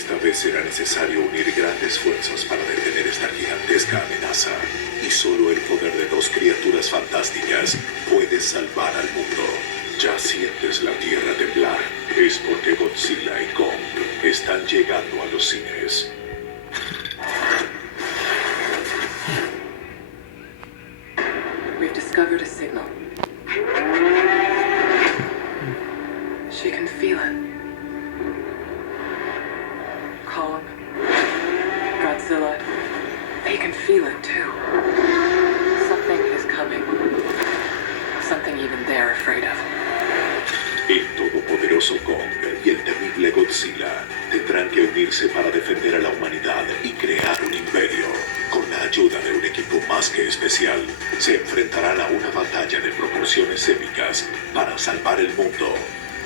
Esta vez será necesario unir grandes fuerzas para detener esta gigantesca amenaza. Y solo el poder de dos criaturas fantásticas puede salvar al mundo. Ya sientes la tierra temblar. Es porque Godzilla y Kong están llegando a los cines. We've discovered a signal. She can feel it. Kong, Godzilla, they can feel it too. Something is coming. Something even they're afraid of. El todopoderoso Kong y el temible Godzilla tendrán que unirse para defender a la humanidad y crear un imperio. Con la ayuda de un equipo más que especial, se enfrentarán a una batalla de proporciones épicas para salvar el mundo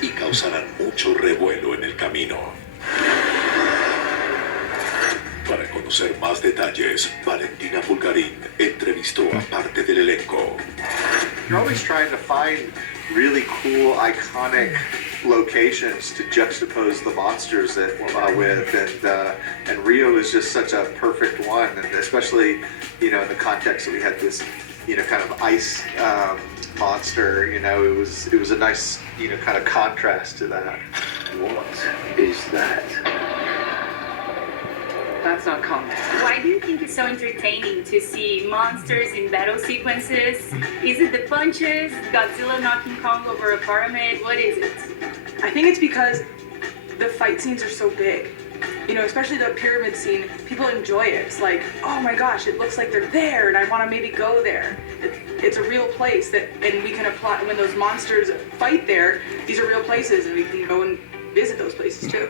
y causarán mucho revuelo en el camino. Para conocer más detalles, Valentina Bulgarín entrevistó a parte del elenco. You're always trying to find really cool, iconic locations to juxtapose the monsters that with, and Rio is just such a perfect one, and especially, you know, in the context that we had this, you know, kind of ice monster. You know, it was a nice, you know, kind of contrast to that. What is that? That's not Kong. Why do you think it's so entertaining to see monsters in battle sequences? Is it the punches, Godzilla knocking Kong over a pyramid? What is it? I think it's because the fight scenes are so big. You know, especially the pyramid scene, people enjoy it. It's like, oh my gosh, it looks like they're there and I want to maybe go there. It's a real place that, and we can apply, when those monsters fight there, these are real places and we can go and visit those places too.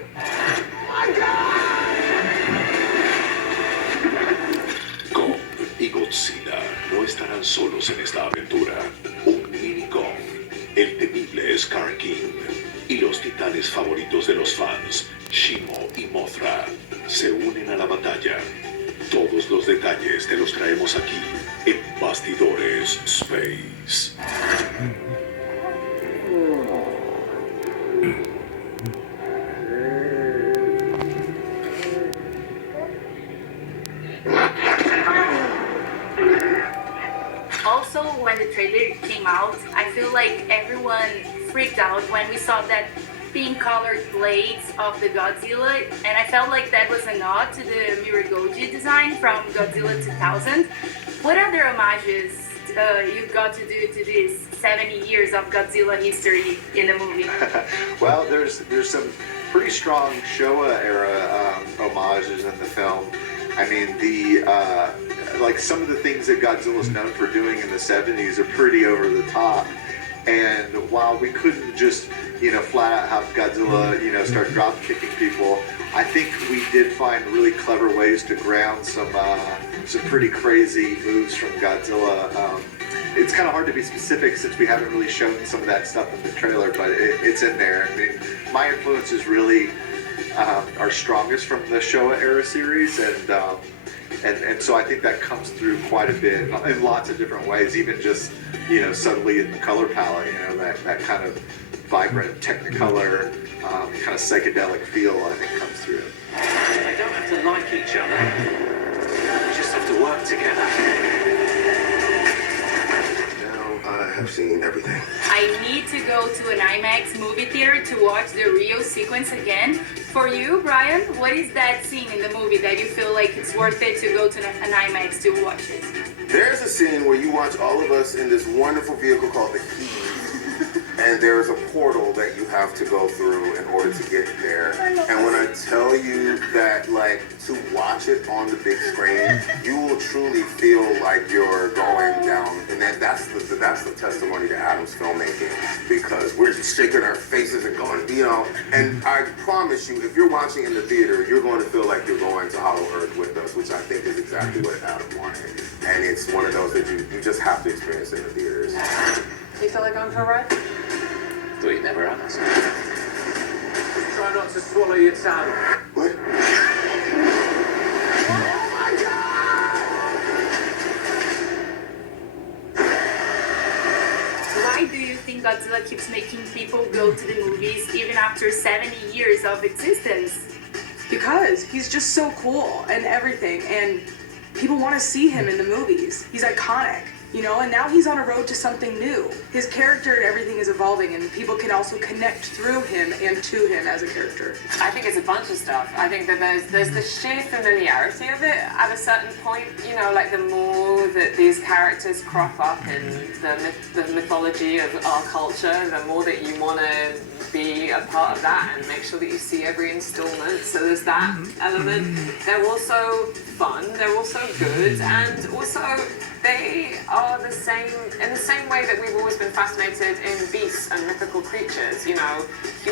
Kong y Godzilla no estarán solos en esta aventura. Un mini Kong, el temible Scar King y los titanes favoritos de los fans, Shimo y Mothra, se unen a la batalla. Todos los detalles te los traemos aquí en Bastidores Space. Also, when the trailer came out, I feel like everyone freaked out when we saw that pink colored blades of the Godzilla, and I felt like that was a nod to the Miragoji design from Godzilla 2000. What other homages you got to do to this 70 years of Godzilla history in the movie? Well, there's some pretty strong Showa era homages in the film. I mean, like some of the things that Godzilla's known for doing in the 70s are pretty over the top. And while we couldn't just, you know, flat out have Godzilla, you know, start drop kicking people, I think we did find really clever ways to ground some pretty crazy moves from Godzilla. It's kind of hard to be specific since we haven't really shown some of that stuff in the trailer, but it's in there. I mean, my influences really are strongest from the Showa era series, and so I think that comes through quite a bit in lots of different ways, even just, you know, subtly in the color palette, you know, that kind of vibrant technicolor, kind of psychedelic feel, I think, comes through. They don't have to like each other. We just have to work together. I have seen everything. I need to go to an IMAX movie theater to watch the Rio sequence again. For you, Brian, what is that scene in the movie that you feel like it's worth it to go to an IMAX to watch it? There's a scene where you watch all of us in this wonderful vehicle called the Heat, and there's a portal that you have to go through in order to get there. And when I tell you that, like, to watch it on the big screen, you will truly feel like you're going down. And that's the testimony to Adam's filmmaking, because we're just shaking our faces and going, you know. And I promise you, if you're watching in the theater, you're going to feel like you're going to Hollow Earth with us, which I think is exactly what Adam wanted. And it's one of those that you just have to experience in the theaters. You feel like going for a ride? Thought you'd never asked. Try not to swallow your tongue. What? Why do you think Godzilla keeps making people go to the movies even after 70 years of existence? Because he's just so cool and everything, and people want to see him in the movies. He's iconic, you know, and now he's on a road to something new. His character and everything is evolving, and people can also connect through him and to him as a character. I think it's a bunch of stuff. I think that there's the sheer familiarity of it at a certain point, you know, like the more that these characters crop up in the mythology of our culture, the more that you want to be a part of that and make sure that you see every installment. So there's that element. They're also fun, they're also good, and also they are the same, in the same way that we've always been fascinated in beasts and mythical creatures. You know,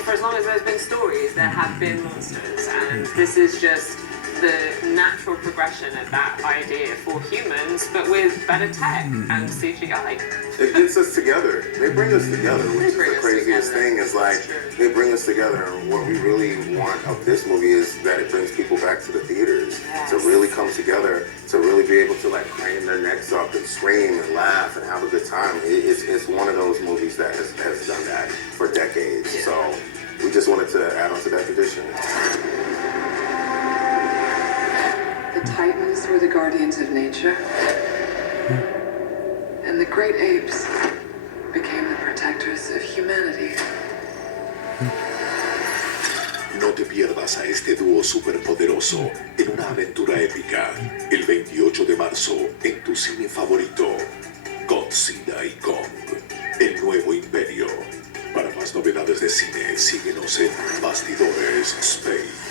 for as long as there's been stories, there have been monsters, and this is just the natural progression of that idea for humans, but with better tech and CGI. It gets us together. They bring us together, which is the craziest thing. Is like they bring us together, and what we really want of this movie is that it brings people back to the theaters to really come together, to really be able to like crane their necks up and scream and laugh and have a good time. It's one of those movies that has done that for decades. So we just wanted to add on to that tradition. The Titans were the guardians of nature, and the great apes became the protectors of humanity. No te pierdas a este dúo superpoderoso en una aventura épica el 28 de marzo en tu cine favorito, Godzilla y Kong, el nuevo Imperio. Para más novedades de cine, síguenos en Bastidores Space.